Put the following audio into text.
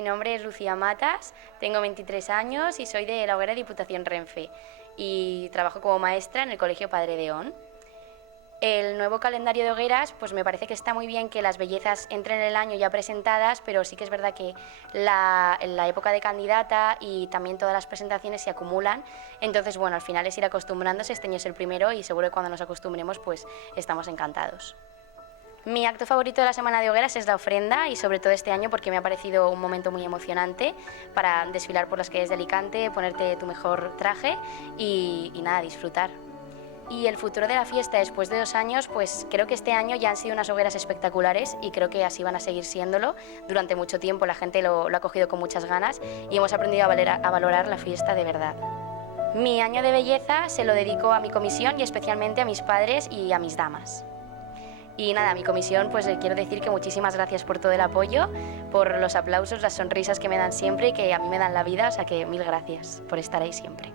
Mi nombre es Lucía Matas, tengo 23 años y soy de la Hoguera Diputación Renfe y trabajo como maestra en el Colegio Padre Deón. El nuevo calendario de hogueras, pues me parece que está muy bien que las bellezas entren en el año ya presentadas, pero sí que es verdad que la época de candidata y también todas las presentaciones se acumulan. Entonces, bueno, al final es ir acostumbrándose. Este año es el primero y seguro que cuando nos acostumbremos, pues estamos encantados. Mi acto favorito de la Semana de Hogueras es la ofrenda y sobre todo este año porque me ha parecido un momento muy emocionante para desfilar por las calles de Alicante, ponerte tu mejor traje y nada, disfrutar. Y el futuro de la fiesta después de 2 años, pues creo que este año ya han sido unas hogueras espectaculares y creo que así van a seguir siéndolo. Durante mucho tiempo la gente lo ha cogido con muchas ganas y hemos aprendido a valorar la fiesta de verdad. Mi año de belleza se lo dedico a mi comisión y especialmente a mis padres y a mis damas. Y nada, a mi comisión pues quiero decir que muchísimas gracias por todo el apoyo, por los aplausos, las sonrisas que me dan siempre y que a mí me dan la vida, o sea que mil gracias por estar ahí siempre.